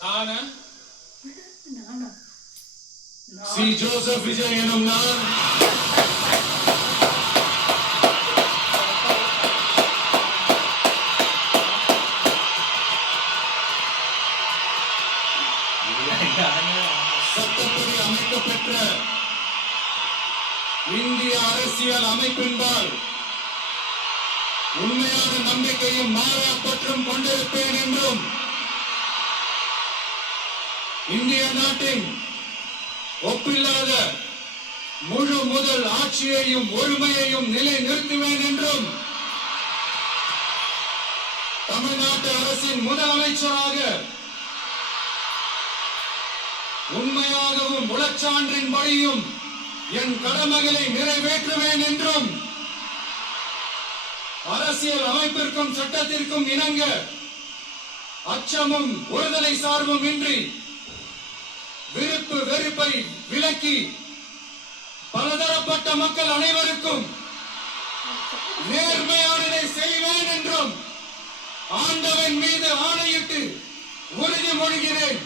நானா C Joseph Vijay எனும் நான் சட்டப்படி அமைக்கப்பெற்ற இந்திய அரசியல் அமைப்பின்பால் உண்மையான நம்பிக்கையும் மாறாப்பற்றும் கொண்டிருப்பேன் என்றும் இந்திய நாட்டின் ஒப்பில்லாத முழு முதல் ஆட்சியையும் ஒருமையையும் நிலை நிறுத்துவேன் என்றும் தமிழ்நாட்டு அரசின் முதலமைச்சராக உண்மையாகவும் உளச்சான்றின்படியும் என் கடமைகளை நிறைவேற்றுவேன் என்றும் அரசியல் அமைப்பிற்கும் சட்டத்திற்கும் இணங்க அச்சமும் ஒருதலை சார்பும் இன்றி விருப்பு வெறுப்பை விலக்கி பலதரப்பட்ட மக்கள் அனைவருக்கும் நேர்மையானதை செய்வேன் என்றும் ஆண்டவன் மீது ஆணையிட்டு உறுதிமொழிகிறேன்.